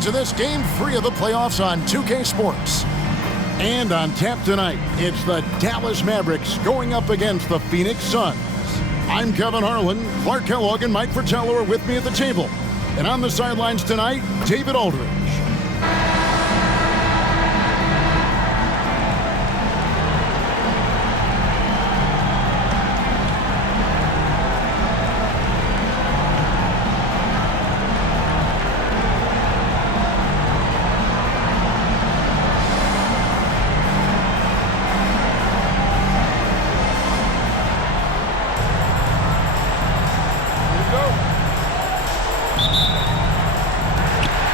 To this Game 3 of the playoffs on 2K Sports. And on tap tonight, it's the Dallas Mavericks going up against the Phoenix Suns. I'm Kevin Harlan. Clark Kellogg and Mike Fratello are with me at the table. And on the sidelines tonight, David Aldridge.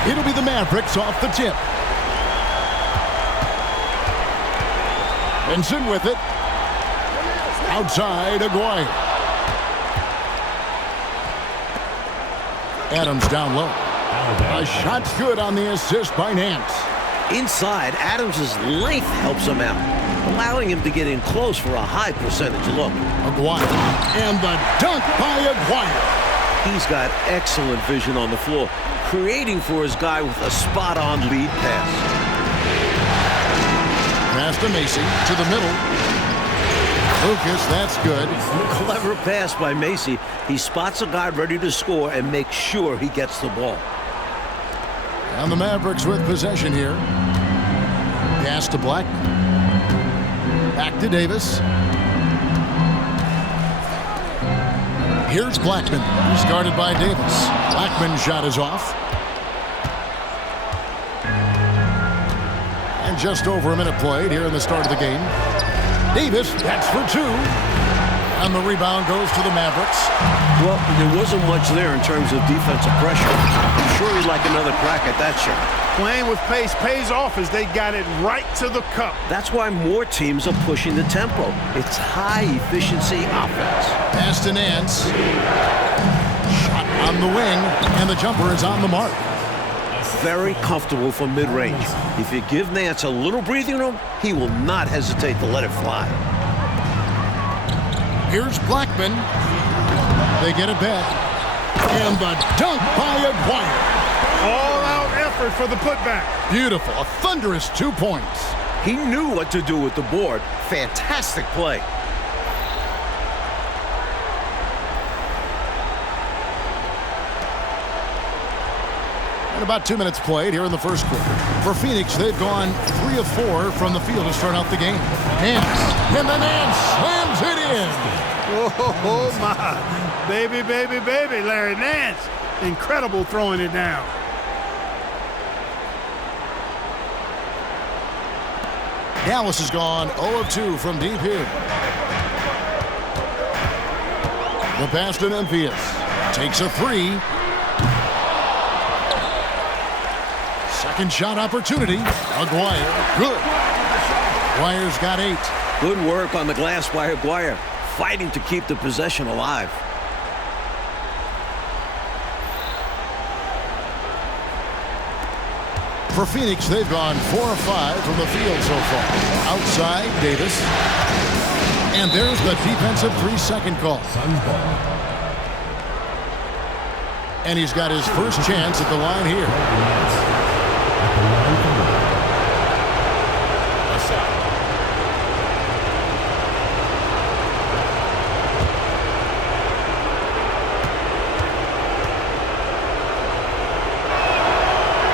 It'll be the Mavericks off the tip. Benson with it. Outside, Aguirre. Adams down low. A shot's good on the assist by Nance. Inside, Adams' length helps him out, allowing him to get in close for a high percentage look. Aguirre. And the dunk by Aguirre. He's got excellent vision on the floor, creating for his guy with a spot-on lead pass. Pass to Macy, to the middle. Lucas, that's good. Clever pass by Macy. He spots a guy ready to score and makes sure he gets the ball. And the Mavericks with possession here. Pass to Black. Back to Davis. Here's Blackman. He's guarded by Davis. Blackman's shot is off. And just over a minute played here in the start of the game. Davis, that's for two. And the rebound goes to the Mavericks. Well, there wasn't much there in terms of defensive pressure. I'm sure he'd like another crack at that shot. Playing with pace pays off as they got it right to the cup. That's why more teams are pushing the tempo. It's high-efficiency offense. Pass to Nance. Shot on the wing, and the jumper is on the mark. Very comfortable from mid-range. If you give Nance a little breathing room, he will not hesitate to let it fly. Here's Blackman. They get it back. And the dunk by Aguirre. All-out effort for the putback. Beautiful. A thunderous 2 points. He knew what to do with the board. Fantastic play. And about 2 minutes played here in the first quarter. For Phoenix, they've gone 3 of 4 from the field to start out the game. Nance. And the Nance slams it in. Oh, my. Baby, baby, baby, Larry Nance. Incredible throwing it down. Dallas has gone 0 of 2 from deep here. The pass to Memphis. Takes a three. Second shot opportunity. Aguirre. Good. Aguirre's got 8. Good work on the glass by Aguirre, fighting to keep the possession alive. For Phoenix, they've gone 4 of 5 from the field so far. Outside, Davis. And there's the defensive 3-second call. And he's got his first chance at the line here.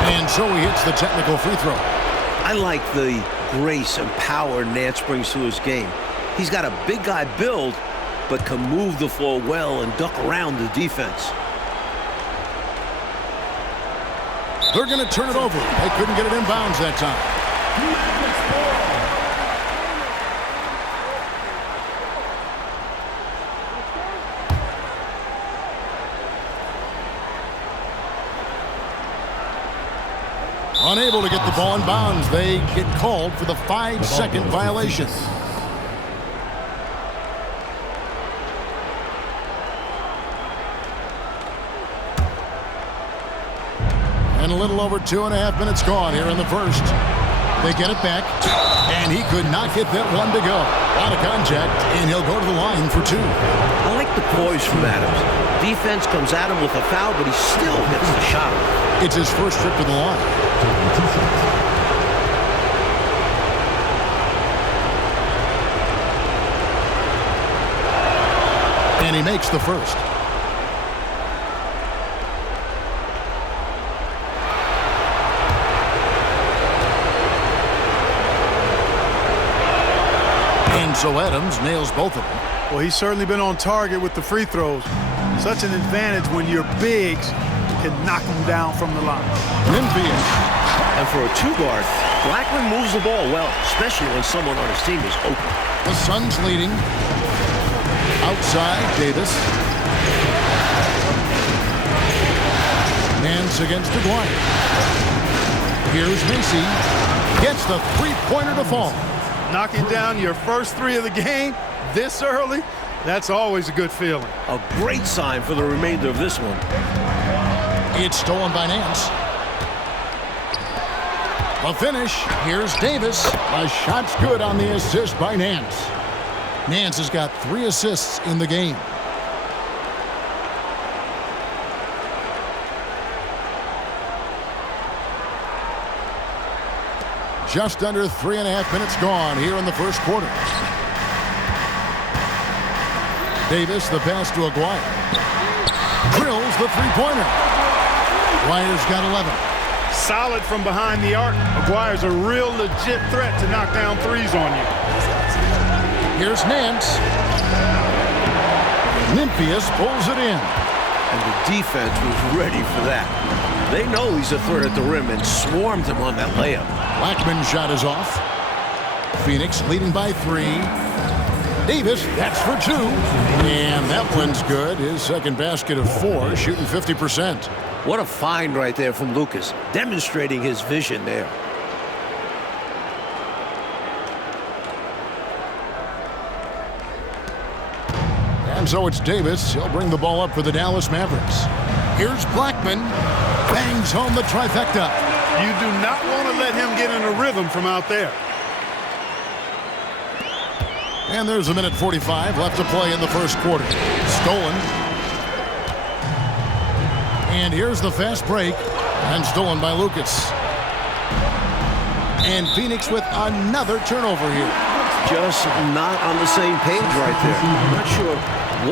And so he hits the technical free throw. I like the grace and power Nance brings to his game. He's got a big guy build, but can move the floor well and duck around the defense. They're going to turn it over. They couldn't get it inbounds that time. Unable to get the ball in bounds. They get called for the 5-second violation. And a little over 2.5 minutes gone here in the first. They get it back, and he could not get that one to go. Out of contact, and he'll go to the line for 2. I like the poise from Adams. defense comes at him with a foul, but he still hits the shot. It's his first trip to the line. And he makes the first. And so Adams nails both of them. Well, he's certainly been on target with the free throws. Such an advantage when your bigs can knock them down from the line. Memphis. And for a two-guard, Blackman moves the ball well, especially when someone on his team is open. The Suns leading. Outside, Davis. Nance against Aguirre. Here's Macy. Gets the three-pointer to fall. Knocking down your first three of the game this early, that's always a good feeling. A great sign for the remainder of this one. It's stolen by Nance. The finish. Here's Davis. The shot's good on the assist by Nance. Nance has got 3 assists in the game. Just under 3.5 minutes gone here in the first quarter. Davis, the pass to Aguirre. Drills the three-pointer. Aguirre's got 11. Solid from behind the arc. Aguirre's a real legit threat to knock down threes on you. Here's Nance. Memphis pulls it in. And the defense was ready for that. They know he's a threat at the rim and swarmed him on that layup. Blackman's shot is off. Phoenix leading by 3. Davis, that's for 2. And that one's good. His second basket of 4, shooting 50%. What a find right there from Lucas, demonstrating his vision there. And so it's Davis. He'll bring the ball up for the Dallas Mavericks. Here's Blackman. Bangs home the trifecta. You do not want to let him get in a rhythm from out there. And there's a minute 45 left to play in the first quarter. Stolen. And here's the fast break. And stolen by Lucas. And Phoenix with another turnover here. Just not on the same page right there. I'm not sure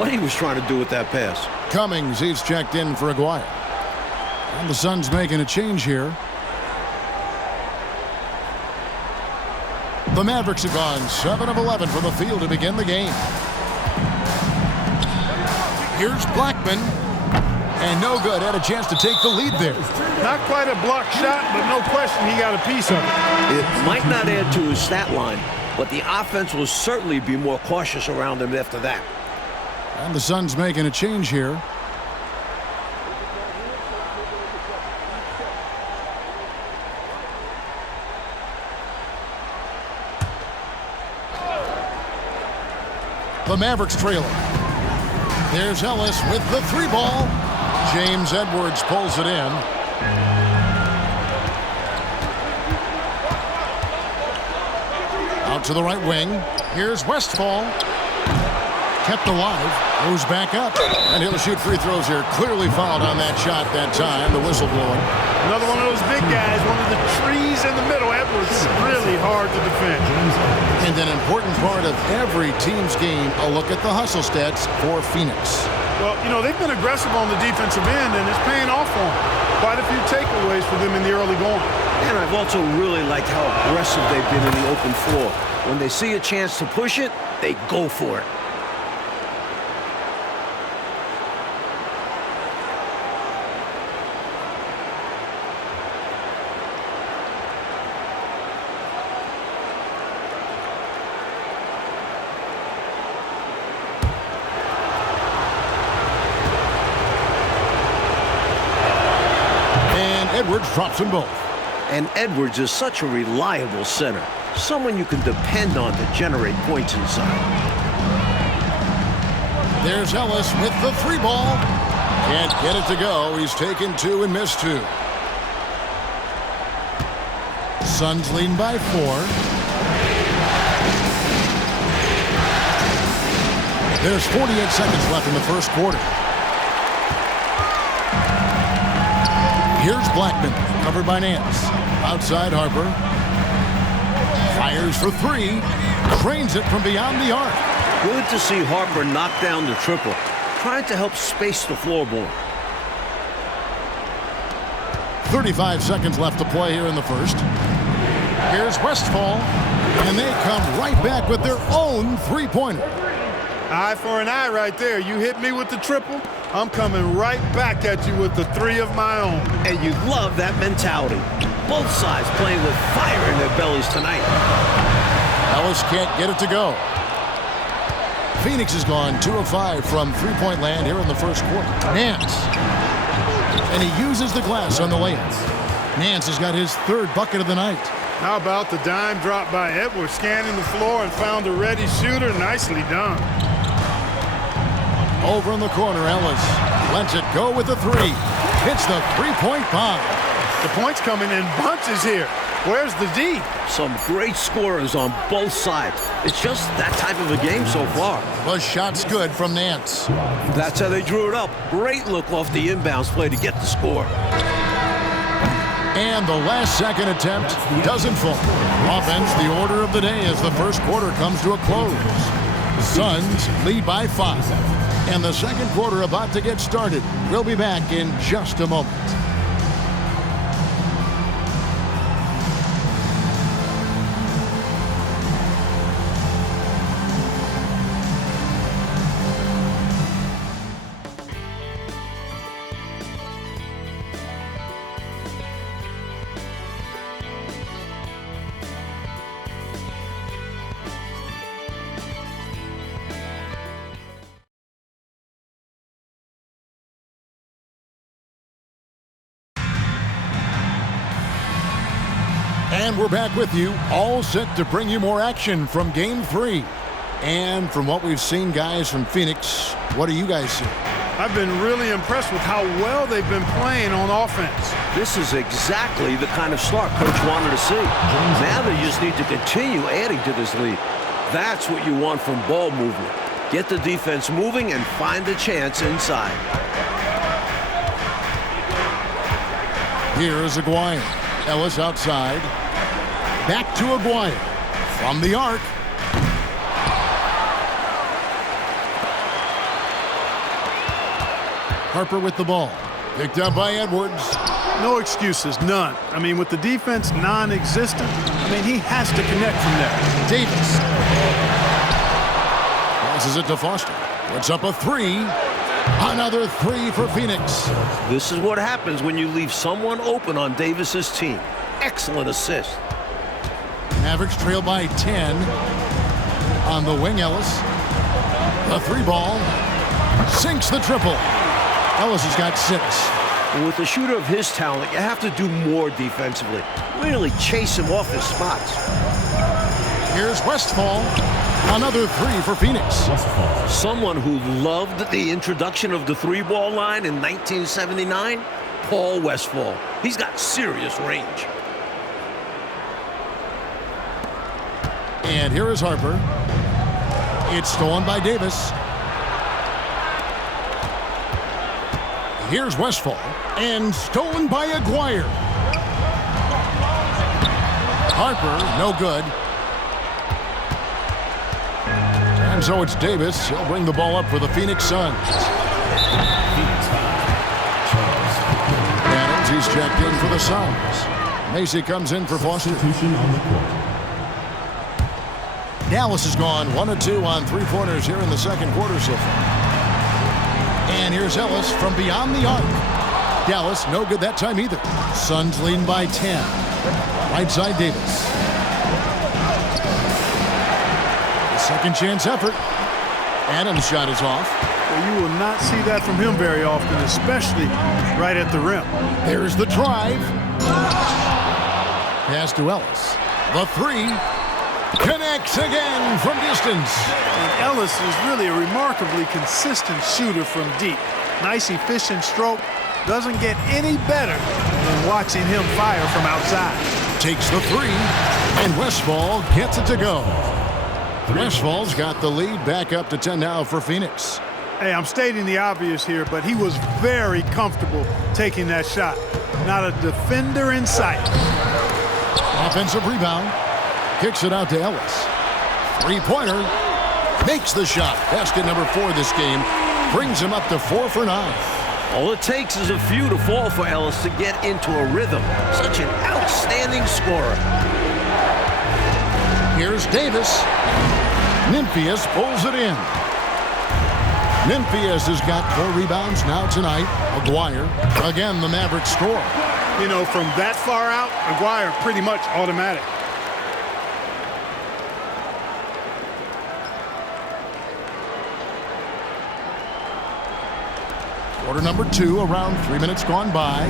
what he was trying to do with that pass. Cummings, he's checked in for Aguirre. And the Suns making a change here. The Mavericks have gone 7 of 11 from the field to begin the game. Here's Blackman. And no good. Had a chance to take the lead there. Not quite a block shot, but no question he got a piece of it. It might not add to his stat line, but the offense will certainly be more cautious around him after that. And the Suns making a change here. The Mavericks trailing. There's Ellis with the 3 ball. James Edwards pulls it in. Out to the right wing. Here's Westphal. Kept alive. Goes back up. And he'll shoot free throws here. Clearly fouled on that shot that time. The whistle blowing. Another one of those big guys. One of the trees in the middle. Edwards is really hard to defend. And an important part of every team's game, a look at the hustle stats for Phoenix. Well, you know, they've been aggressive on the defensive end, and it's paying off for them. Quite a few takeaways for them in the early going. And I've also really liked how aggressive they've been in the open floor. When they see a chance to push it, they go for it. Edwards drops them both. And Edwards is such a reliable center. Someone you can depend on to generate points inside. There's Ellis with the 3 ball. Can't get it to go. He's taken 2 and missed 2. Suns leading by 4. There's 48 seconds left in the first quarter. Here's Blackman, covered by Nance. Outside Harper. Fires for three. Cranes it from beyond the arc. Good to see Harper knock down the triple, trying to help space the floor more. 35 seconds left to play here in the first. Here's Westfall, and they come right back with their own three-pointer. Eye for an eye right there. You hit me with the triple, I'm coming right back at you with the three of my own. And you love that mentality. Both sides playing with fire in their bellies tonight. Ellis can't get it to go. Phoenix has gone 2 of 5 from three-point land here in the first quarter. Nance. And he uses the glass on the layup. Nance has got his third bucket of the night. How about the dime drop by Edwards, scanning the floor and found a ready shooter? Nicely done. Over in the corner, Ellis lets it go with the three. Hits the three-point bomb. The points coming in bunches here. Where's the D? Some great scorers on both sides. It's just that type of a game so far. The shot's good from Nance. That's how they drew it up. Great look off the inbounds play to get the score. And the last second attempt doesn't fall. Offense, the order of the day as the first quarter comes to a close. Suns lead by 5. And the second quarter about to get started. We'll be back in just a moment. And we're back with you, all set to bring you more action from Game 3. And from what we've seen, guys, from Phoenix, what do you guys see? I've been really impressed with how well they've been playing on offense. This is exactly the kind of start Coach wanted to see. Now they just need to continue adding to this lead. That's what you want from ball movement. Get the defense moving and find the chance inside. Here is Aguirre. Ellis outside. Back to Aguirre. From the arc. Harper with the ball. Picked up by Edwards. No excuses, none. I mean, with the defense non-existent, he has to connect from there. Davis. Passes it to Foster. Puts up a three. Another three for Phoenix. This is what happens when you leave someone open on Davis's team. Excellent assist. Mavericks trail by 10. On the wing, Ellis. The three ball. Sinks the triple. Ellis has got 6. And with a shooter of his talent, you have to do more defensively. Really chase him off his spots. Here's Westfall. Another three for Phoenix. Someone who loved the introduction of the three-ball line in 1979, Paul Westfall. He's got serious range. And here is Harper. It's stolen by Davis. Here's Westfall. And stolen by Aguirre. Harper, no good. And so it's Davis. He'll bring the ball up for the Phoenix Suns. Adams, he's checked in for the Suns. Macy comes in for Foster. Dallas has gone 1 of 2 on three-pointers here in the second quarter so far. And here's Ellis from beyond the arc. Dallas, no good that time either. Suns leading by 10. Right side, Davis. Second chance effort. Adams' shot is off. Well, you will not see that from him very often, especially right at the rim. There's the drive. Pass to Ellis. The three. Connects again from distance. And Ellis is really a remarkably consistent shooter from deep. Nice, efficient stroke. Doesn't get any better than watching him fire from outside. Takes the three. And Westfall gets it to go. Westfall's got the lead back up to 10 now for Phoenix. Hey, I'm stating the obvious here, but he was very comfortable taking that shot. Not a defender in sight. Offensive rebound. Kicks it out to Ellis. Three-pointer. Makes the shot. Basket number 4 this game. Brings him up to 4 for 9. All it takes is a few to fall for Ellis to get into a rhythm. Such an outstanding scorer. Here's Davis. Nymphius pulls it in. Nymphius has got 4 rebounds now tonight. Aguirre, again, the Mavericks score. You know, from that far out, Aguirre pretty much automatic. Quarter number 2, around 3 minutes gone by.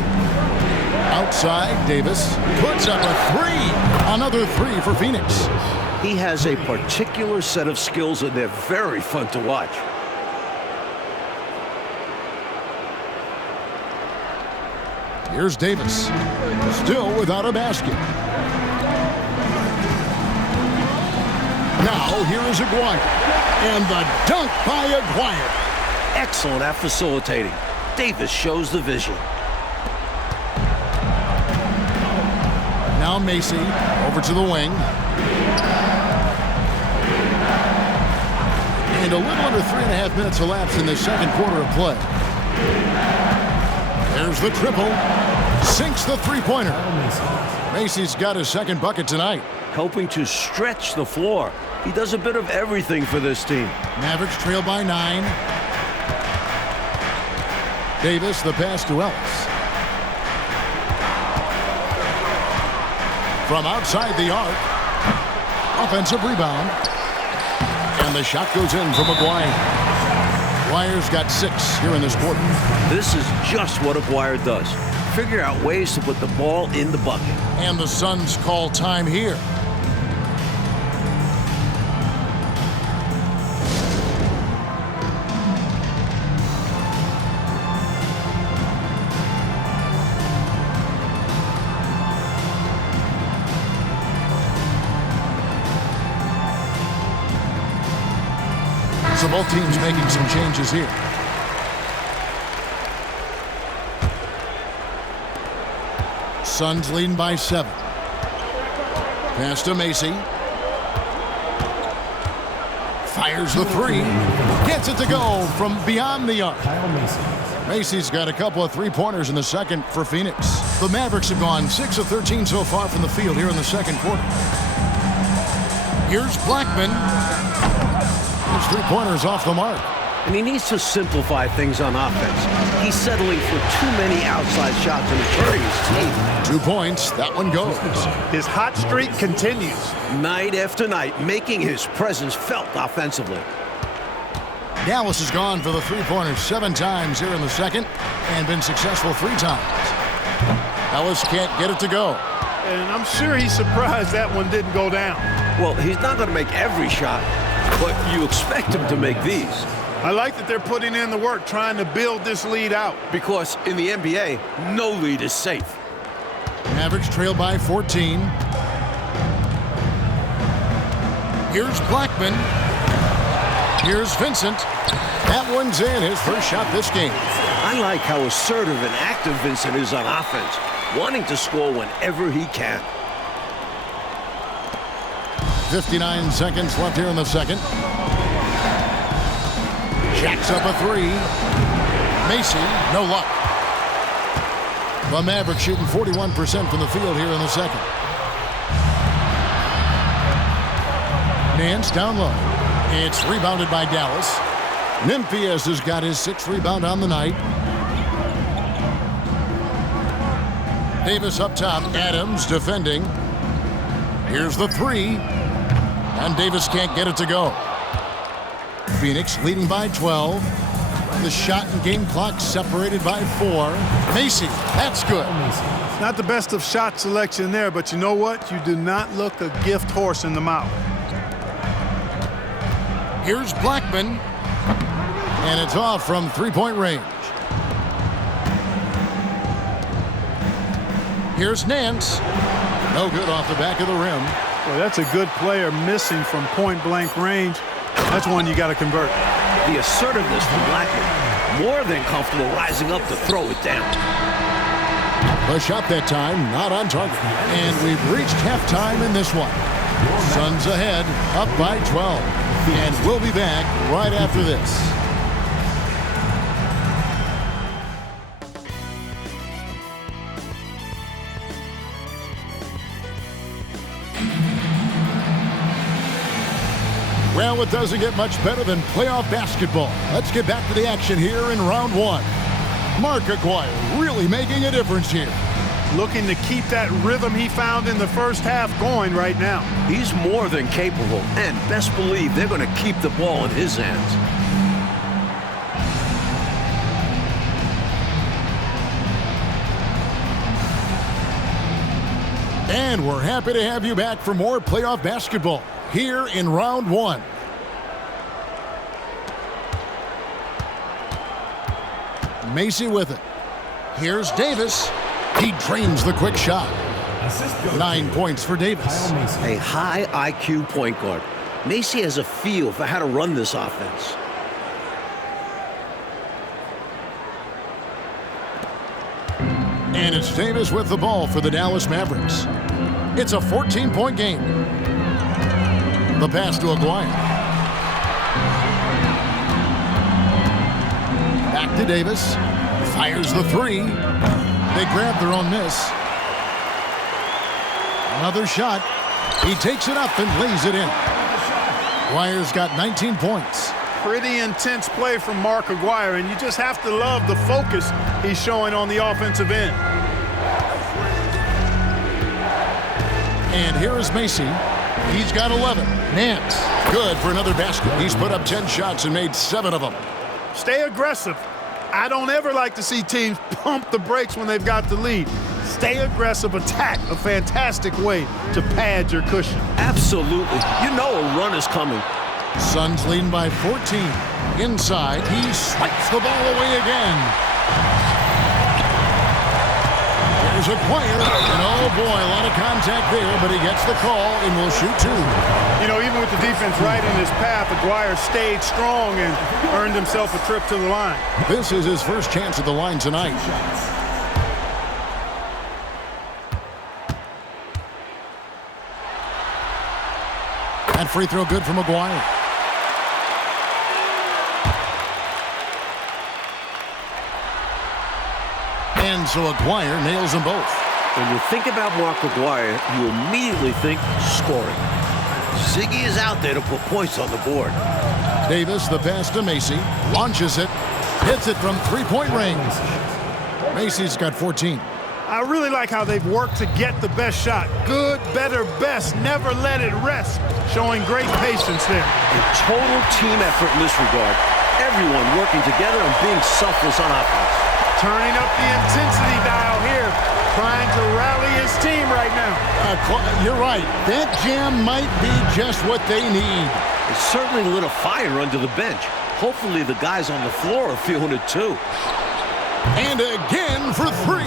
Outside, Davis puts up a 3. Another 3 for Phoenix. He has a particular set of skills, and they're very fun to watch. Here's Davis, still without a basket. Now here is Aguirre, and the dunk by Aguirre. Excellent at facilitating. Davis shows the vision. Now Macy over to the wing. And a little under 3.5 minutes elapsed in the second quarter of play. There's the triple. Sinks the three-pointer. Macy's got his second bucket tonight. Helping to stretch the floor. He does a bit of everything for this team. Mavericks trail by 9. Davis, the pass to Ellis. From outside the arc. Offensive rebound. And the shot goes in from Aguirre. Aguirre's got 6 here in this quarter. This is just what Aguirre does. Figure out ways to put the ball in the bucket. And the Suns call time here. So both teams making some changes here. Suns leading by 7. Pass to Macy. Fires the 3. Gets it to go from beyond the arc. Macy's got a couple of three-pointers in the second for Phoenix. The Mavericks have gone 6 of 13 so far from the field here in the second quarter. Here's Blackman. His three-pointers off the mark. And he needs to simplify things on offense. He's settling for too many outside shots and it's hurting his team. 2 points. That one goes. His hot streak continues. Night after night, making his presence felt offensively. Dallas has gone for the three-pointers 7 times here in the second and been successful 3 times. Ellis can't get it to go. And I'm sure he's surprised that one didn't go down. Well, he's not going to make every shot, but you expect him to make these. I like that they're putting in the work trying to build this lead out. Because in the NBA, no lead is safe. Mavericks trail by 14. Here's Blackman. Here's Vincent. That one's in, his first shot this game. I like how assertive and active Vincent is on offense, wanting to score whenever he can. 59 seconds left here in the second. Jacks up a 3. Macy, no luck. The Mavericks shooting 41% from the field here in the second. Nance down low. It's rebounded by Dallas. Nymphius has got his 6th rebound on the night. Davis up top. Adams defending. Here's the 3. And Davis can't get it to go. Phoenix leading by 12. The shot and game clock separated by 4. Macy, that's good. Not the best of shot selection there, but you know what? You do not look a gift horse in the mouth. Here's Blackman. And it's off from three-point range. Here's Nance. No good off the back of the rim. Well, that's a good player missing from point-blank range. That's one you got to convert. The assertiveness from Blackman, more than comfortable rising up to throw it down. The shot that time, not on target. And we've reached halftime in this one. Suns ahead, up by 12. And we'll be back right after this. Well, it doesn't get much better than playoff basketball. Let's get back to the action here in round one. Mark Aguirre really making a difference here. Looking to keep that rhythm he found in the first half going right now. He's more than capable, and best believe they're going to keep the ball in his hands. And we're happy to have you back for more playoff basketball here in round one. Macy with it. Here's Davis. He drains the quick shot. 9 points for Davis. A high IQ point guard. Macy has a feel for how to run this offense. And it's Davis with the ball for the Dallas Mavericks. It's a 14-point game. The pass to Aguirre. Back to Davis. Fires the three. They grab their own miss. Another shot. He takes it up and lays it in. Aguirre's got 19 points. Pretty intense play from Mark Aguirre, and you just have to love the focus he's showing on the offensive end. And here is Macy. He's got 11. Nance, good for another basket. He's put up 10 shots and made 7 of them. Stay aggressive. I don't ever like to see teams pump the brakes when they've got the lead. Stay aggressive, attack, a fantastic way to pad your cushion. Absolutely. You know a run is coming. Suns leading by 14. Inside, he swipes the ball away again. There's Aguirre, and oh boy, a lot of contact there, but he gets the call and will shoot 2. You know, even with the defense right in his path, Aguirre stayed strong and earned himself a trip to the line. This is his first chance at the line tonight. That free throw good from Aguirre. And so Aguirre nails them both. When you think about Mark Aguirre, you immediately think scoring. Ziggy is out there to put points on the board. Davis, the pass to Macy, launches it, hits it from three-point range. Macy's got 14. I really like how they've worked to get the best shot. Good, better, best. Never let it rest. Showing great patience there. A total team effort in this regard. Everyone working together and being selfless on offense. Turning up the intensity dial here. Trying to rally his team right now. You're right. That jam might be just what they need. It certainly lit a fire under the bench. Hopefully the guys on the floor are feeling it too. And again for 3.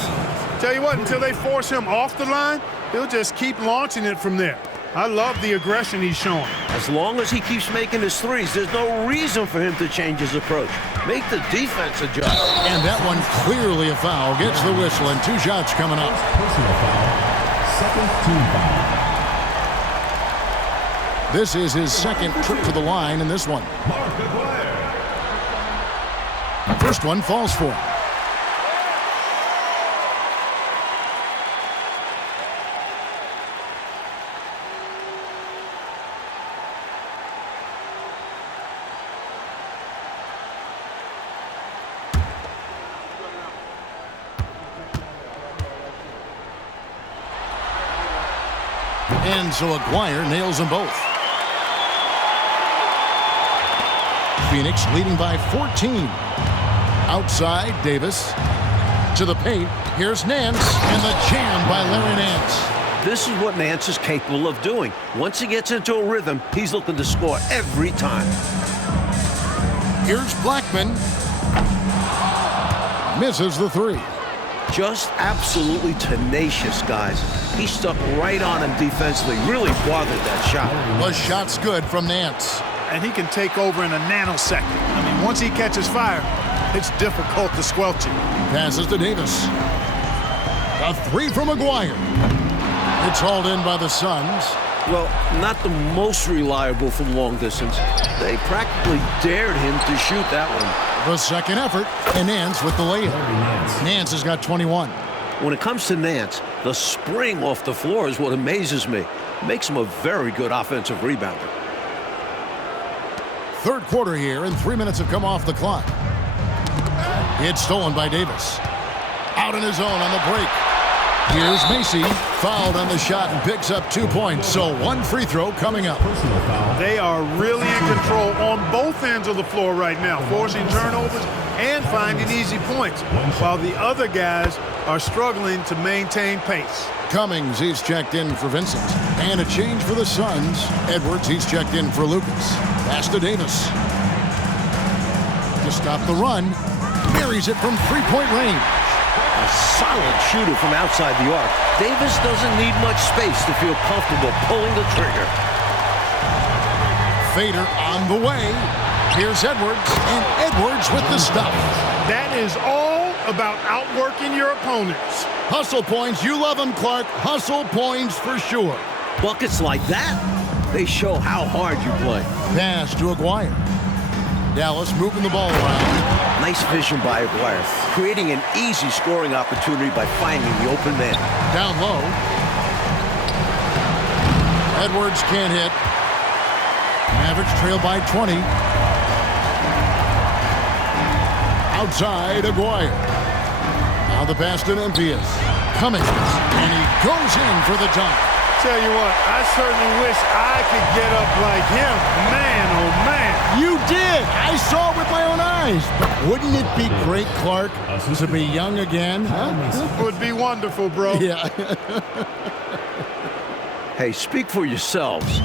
Tell you what, until they force him off the line, he'll just keep launching it from there. I love the aggression he's showing. As long as he keeps making his threes, there's no reason for him to change his approach. Make the defense adjust. And that one clearly a foul. Gets the whistle and 2 shots coming up. Second team foul. This is his second trip to the line in this one. First one falls for him. And so Aguirre nails them both. Phoenix leading by 14. Outside, Davis to the paint. Here's Nance, and the jam by Larry Nance. This is what Nance is capable of doing. Once he gets into a rhythm, he's looking to score every time. Here's Blackman. Misses the 3. Just absolutely tenacious, guys. He stuck right on him defensively. Really bothered that shot. The shot's good from Nance. And he can take over in a nanosecond. I mean, once he catches fire, it's difficult to squelch it. Passes to Davis. A three from Maguire. It's hauled in by the Suns. Well, not the most reliable from long distance. They practically dared him to shoot that one. The second effort, and Nance with the layup. Nance has got 21. When it comes to Nance, the spring off the floor is what amazes me. Makes him a very good offensive rebounder. Third quarter here, and 3 minutes have come off the clock. It's stolen by Davis. Out in his own on the break. Here's Macy, fouled on the shot and picks up 2 points. So one free throw coming up. They are really in control on both ends of the floor right now, forcing turnovers and finding easy points, while the other guys are struggling to maintain pace. Cummings, he's checked in for Vincent. And a change for the Suns. Edwards, he's checked in for Lucas. Pass to Davis. To stop the run. Buries it from three-point range. A solid shooter from outside the arc. Davis doesn't need much space to feel comfortable pulling the trigger. Fader on the way. Here's Edwards, and Edwards with the stop. That is all about outworking your opponents. Hustle points, you love them, Clark. Hustle points for sure. Buckets like that, they show how hard you play. Pass to Aguirre. Dallas moving the ball around. Nice vision by Aguirre, creating an easy scoring opportunity by finding the open man. Down low. Edwards can't hit. Mavericks trail by 20. Outside, Aguirre. Now the pass to Memphis. Cummings, and he goes in for the dunk. Tell you what, I certainly wish I could get up like him. Man, oh man. You did! I saw it with my own eyes. But wouldn't it be great, Clark, to be young again? Huh? Would be wonderful, bro. Yeah. Hey, speak for yourselves.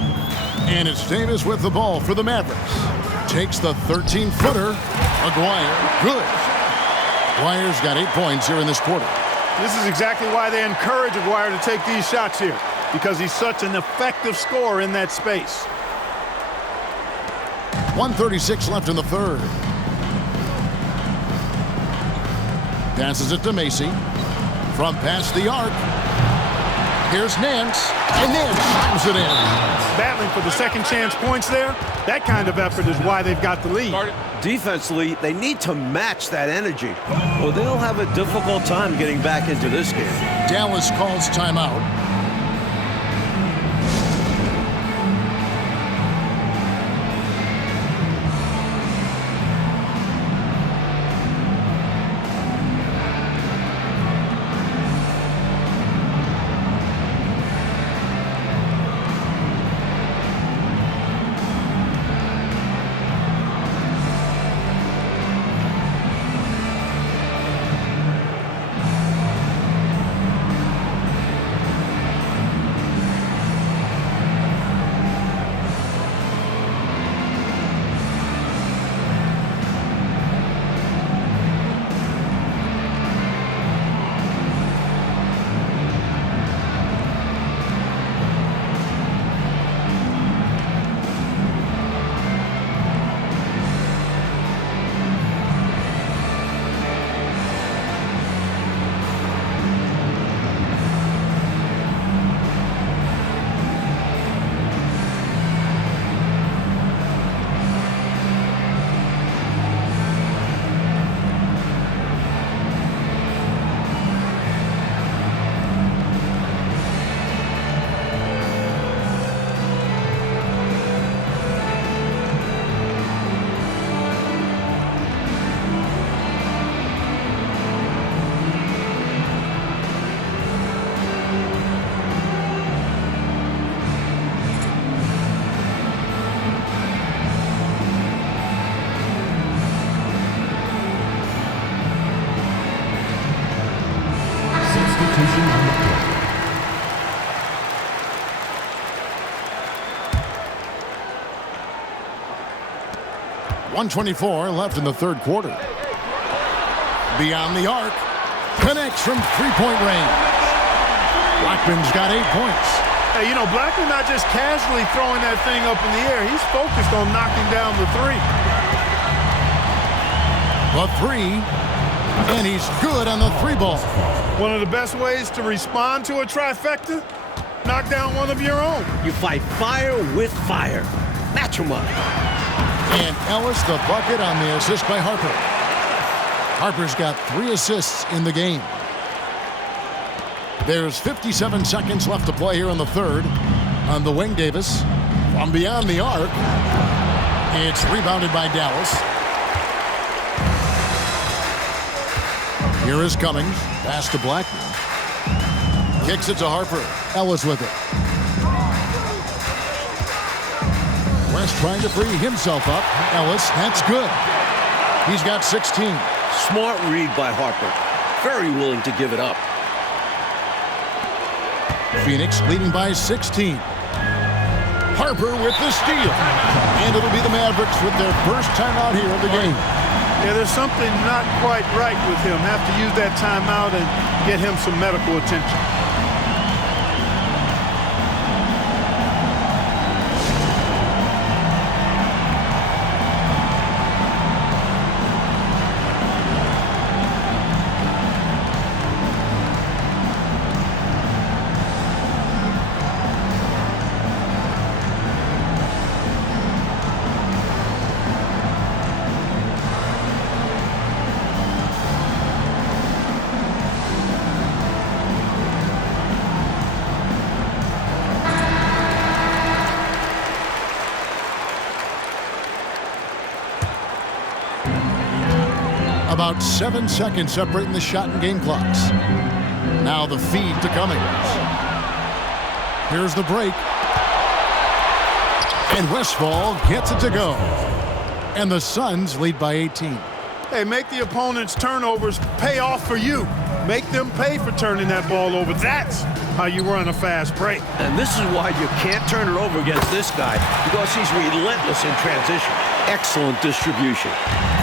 And it's Davis with the ball for the Mavericks. Takes the 13-footer. Aguirre, good. Aguirre's got 8 points here in this quarter. This is exactly why they encourage Aguirre to take these shots here, because he's such an effective scorer in that space. 1:36 left in the third. Passes it to Macy. From past the arc. Here's Nance, and Nance slams it in. Battling for the second chance points there. That kind of effort is why they've got the lead. Defensively, they need to match that energy, or they'll have a difficult time getting back into this game. Dallas calls timeout. Substitution on the court. .124 left in the third quarter. Beyond the arc. Connects from three-point range. Blackman's got 8 points. Hey, you know, Blackman not just casually throwing that thing up in the air. He's focused on knocking down the three. The three. And he's good on the 3-ball. One of the best ways to respond to a trifecta, knock down one of your own. You fight fire with fire. Match 'em up. And Ellis the bucket on the assist by Harper. Harper's got 3 assists in the game. There's 57 seconds left to play here in the third. On the wing, Davis. From beyond the arc. It's rebounded by Dallas. Here is Cummings. Pass to Blackman. Kicks it to Harper. Ellis with it. West trying to free himself up. Ellis, that's good. He's got 16. Smart read by Harper. Very willing to give it up. Phoenix leading by 16. Harper with the steal. And it'll be the Mavericks with their first timeout here of the game. Yeah, there's something not quite right with him. Have to use that timeout and get him some medical attention. About 7 seconds separating the shot and game clocks. Now the feed to Cummings. Here's the break. And Westfall gets it to go. And the Suns lead by 18. Hey, make the opponent's turnovers pay off for you. Make them pay for turning that ball over. That's how you run a fast break. And this is why you can't turn it over against this guy, because he's relentless in transition. Excellent distribution.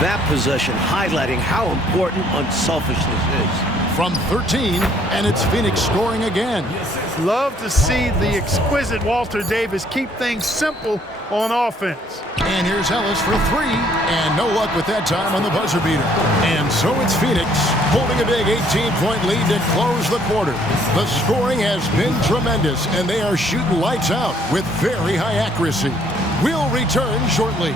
That possession highlighting how important unselfishness is. From 13, and it's Phoenix scoring again. Love to see the exquisite Walter Davis keep things simple on offense. And here's Ellis for 3, and no luck with that time on the buzzer beater. And so it's Phoenix holding a big 18-point lead to close the quarter. The scoring has been tremendous, and they are shooting lights out with very high accuracy. We'll return shortly.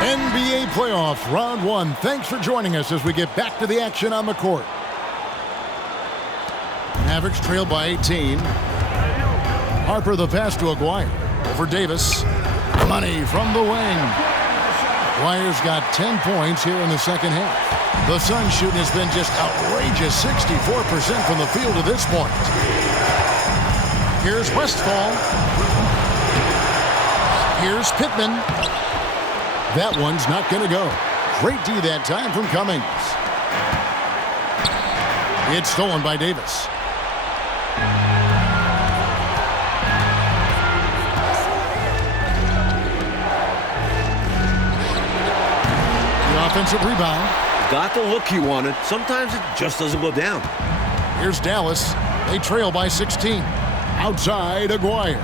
NBA Playoffs, Round 1. Thanks for joining us as we get back to the action on the court. Mavericks trail by 18. Harper the pass to Aguirre. Over Davis. Money from the wing. Aguirre's got 10 points here in the second half. The Suns shooting has been just outrageous, 64% from the field to this point. Here's Westfall. Here's Pittman. That one's not going to go. Great D that time from Cummings. It's stolen by Davis. The offensive rebound. Got the look he wanted. Sometimes it just doesn't go down. Here's Dallas. They trail by 16. Outside, Aguirre.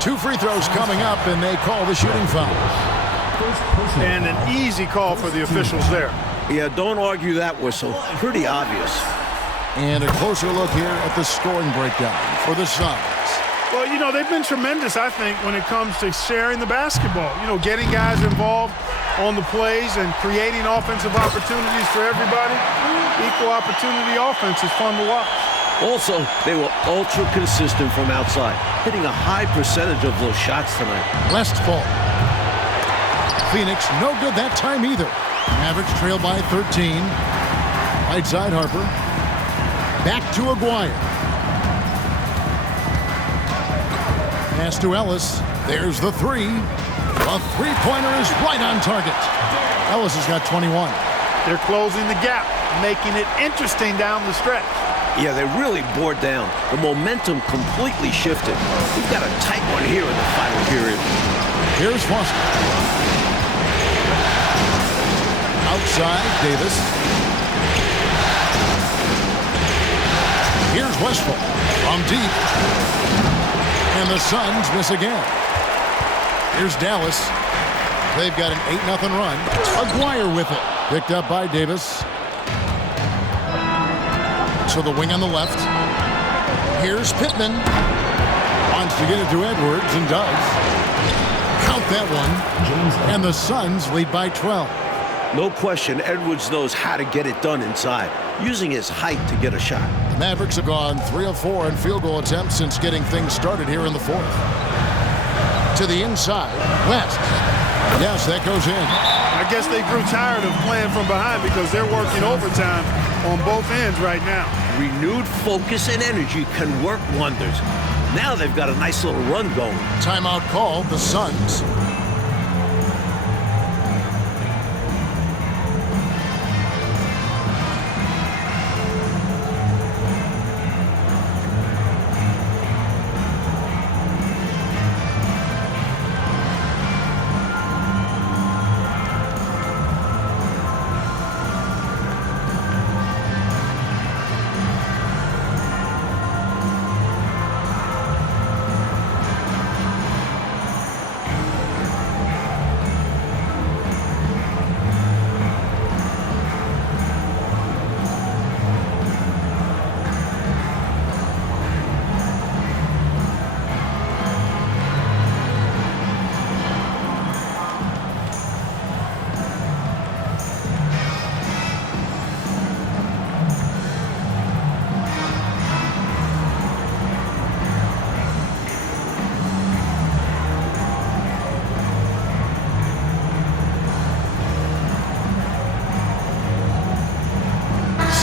2 free throws coming up, and they call the shooting foul. And an easy call for the officials there. Yeah, don't argue that whistle. Pretty obvious. And a closer look here at the scoring breakdown for the Suns. Well, you know, they've been tremendous, I think, when it comes to sharing the basketball. You know, getting guys involved on the plays and creating offensive opportunities for everybody. Equal opportunity offense is fun to watch. Also, they were ultra consistent from outside, hitting a high percentage of those shots tonight. Westfall. Phoenix, no good that time either. Mavericks trail by 13. Right side, Harper. Back to Aguirre. Pass to Ellis. There's the 3. The three-pointer is right on target. Ellis has got 21. They're closing the gap, making it interesting down the stretch. Yeah, they really bore down. The momentum completely shifted. We've got a tight one here in the final period. Here's Foster. Outside, Davis. Here's Westphal from deep. And the Suns miss again. Here's Dallas. They've got an 8-0 run. Aguirre with it. Picked up by Davis. To the wing on the left. Here's Pittman. Wants to get it to Edwards and does. Count that one. And the Suns lead by 12. No question, Edwards knows how to get it done inside, using his height to get a shot. The Mavericks have gone 3 of 4 in field goal attempts since getting things started here in the fourth. To the inside, West. Yes, that goes in. I guess they grew tired of playing from behind because they're working overtime on both ends right now. Renewed focus and energy can work wonders. Now they've got a nice little run going. Timeout called, the Suns.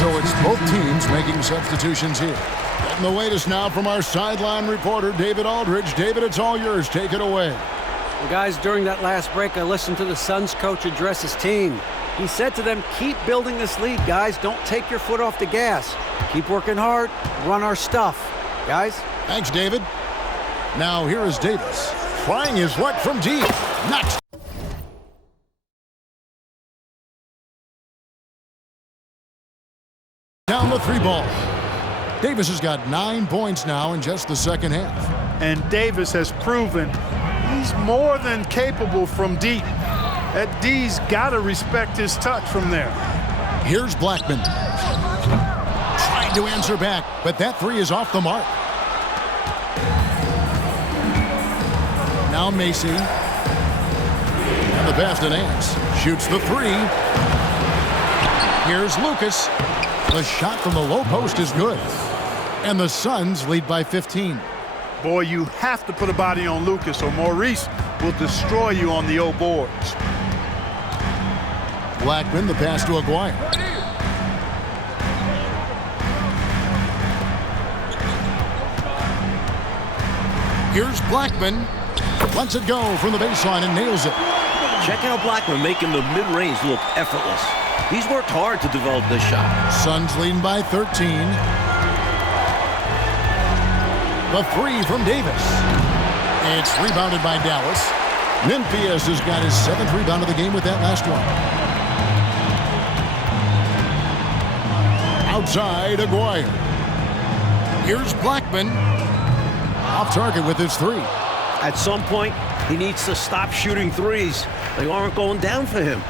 So it's both teams making substitutions here. Getting the latest now from our sideline reporter, David Aldridge. David, it's all yours. Take it away. Well, guys, during that last break, I listened to the Suns coach address his team. He said to them, keep building this lead, guys. Don't take your foot off the gas. Keep working hard. Run our stuff. Guys? Thanks, David. Now here is Davis. Trying his luck from deep. Next. Down the 3 ball. Davis has got 9 points now in just the second half. And Davis has proven he's more than capable from deep. That D's got to respect his touch from there. Here's Blackman. Trying to answer back, but that 3 is off the mark. Now Macy. And the pass to Nance. Shoots the 3. Here's Lucas. The shot from the low post is good. And the Suns lead by 15. Boy, you have to put a body on Lucas or Maurice will destroy you on the old boards. Blackman, the pass to Aguirre. Here's Blackman. Lets it go from the baseline and nails it. Check out Blackman making the mid-range look effortless. He's worked hard to develop this shot. Suns leading by 13. The 3 from Davis. It's rebounded by Dallas. Memphis has got his 7th rebound of the game with that last one. Outside, Aguirre. Here's Blackman. Off target with his 3. At some point, he needs to stop shooting threes. They aren't going down for him.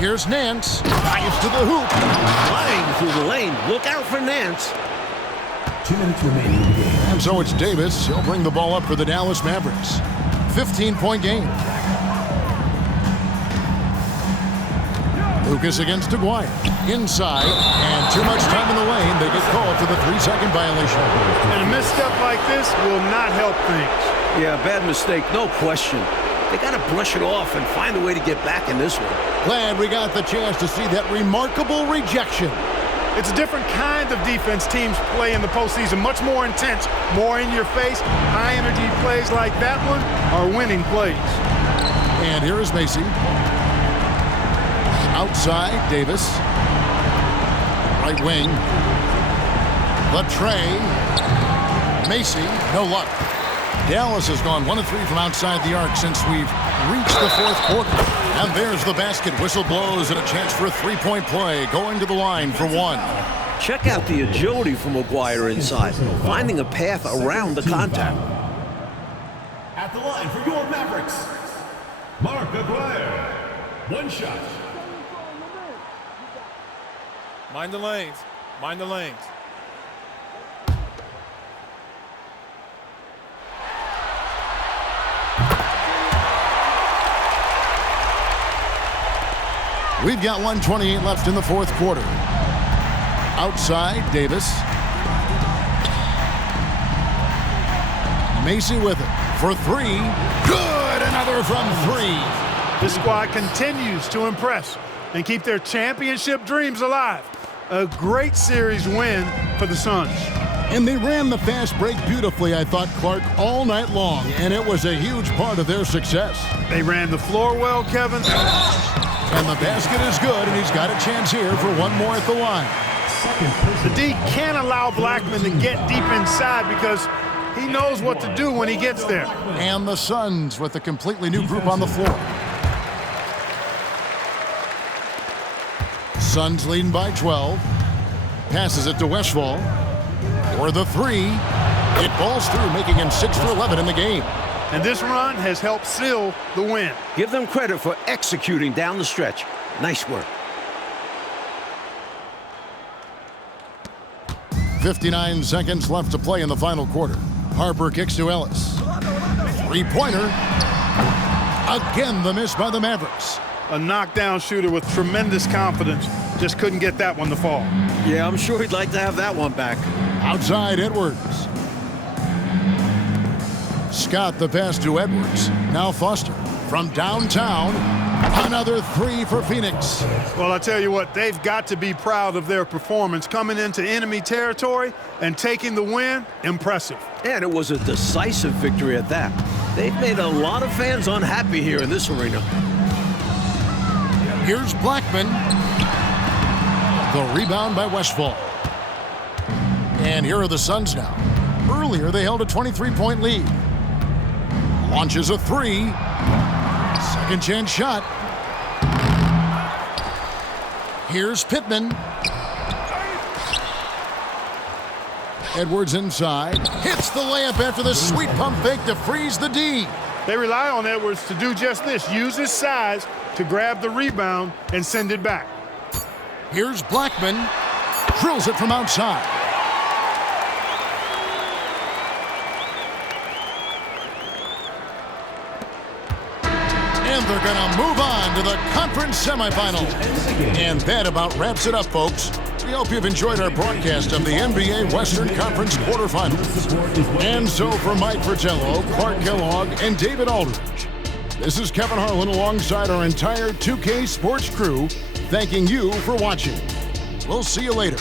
Here's Nance. Drives to the hoop. Flying through the lane. Look out for Nance. 2 minutes remaining in the game. And so it's Davis. He'll bring the ball up for the Dallas Mavericks. 15-point game. Lucas against Aguirre. Inside. And too much time in the lane. They get called for the 3-second violation. And a misstep like this will not help things. Yeah, bad mistake, no question. They got to brush it off and find a way to get back in this one. Glad we got the chance to see that remarkable rejection. It's a different kind of defense teams play in the postseason. Much more intense, more in your face. High-energy plays like that one are winning plays. And here is Macy. Outside, Davis. Right wing. Latre. Macy, no luck. Dallas has gone 1 of 3 from outside the arc since we've reached the fourth quarter. And there's the basket. Whistle blows and a chance for a three-point play. Going to the line for one. Check out the agility from McGuire inside, finding a path around the contact. At the line for your Mavericks, Mark McGuire. One shot. Mind the lanes. Mind the lanes. We've got 1:28 left in the fourth quarter. Outside, Davis. Macy with it for three. Good! Another from three. This squad continues to impress and keep their championship dreams alive. A great series win for the Suns. And they ran the fast break beautifully, I thought, Clark, all night long, and it was a huge part of their success. They ran the floor well, Kevin. And the basket is good, and he's got a chance here for one more at the line. The D can't allow Blackman to get deep inside because he knows what to do when he gets there. And the Suns with a completely new group on the floor. Suns leading by 12. Passes it to Westphal. For the three. It balls through, making him 6 for 11 in the game. And this run has helped seal the win. Give them credit for executing down the stretch. Nice work. 59 seconds left to play in the final quarter. Harper kicks to Ellis. Three-pointer. Again, the miss by the Mavericks. A knockdown shooter with tremendous confidence. Just couldn't get that one to fall. Yeah, I'm sure he'd like to have that one back. Outside, Edwards. Scott the pass to Edwards. Now Foster from downtown. Another three for Phoenix. Well, I tell you what, they've got to be proud of their performance coming into enemy territory and taking the win. Impressive. And it was a decisive victory at that. They've made a lot of fans unhappy here in this arena. Here's Blackman. The rebound by Westphal. And here are the Suns now. Earlier, they held a 23-point lead. Launches a three. Second chance shot. Here's Pittman. Edwards inside. Hits the layup after the sweet pump fake to freeze the D. They rely on Edwards to do just this. Use his size to grab the rebound and send it back. Here's Blackman. Drills it from outside. And they're going to move on to the conference semifinals. And that about wraps it up, folks. We hope you've enjoyed our broadcast of the NBA Western Conference quarterfinals. And so for Mike Fratello, Clark Kellogg, and David Aldridge, this is Kevin Harlan alongside our entire 2K Sports crew, thanking you for watching. We'll see you later.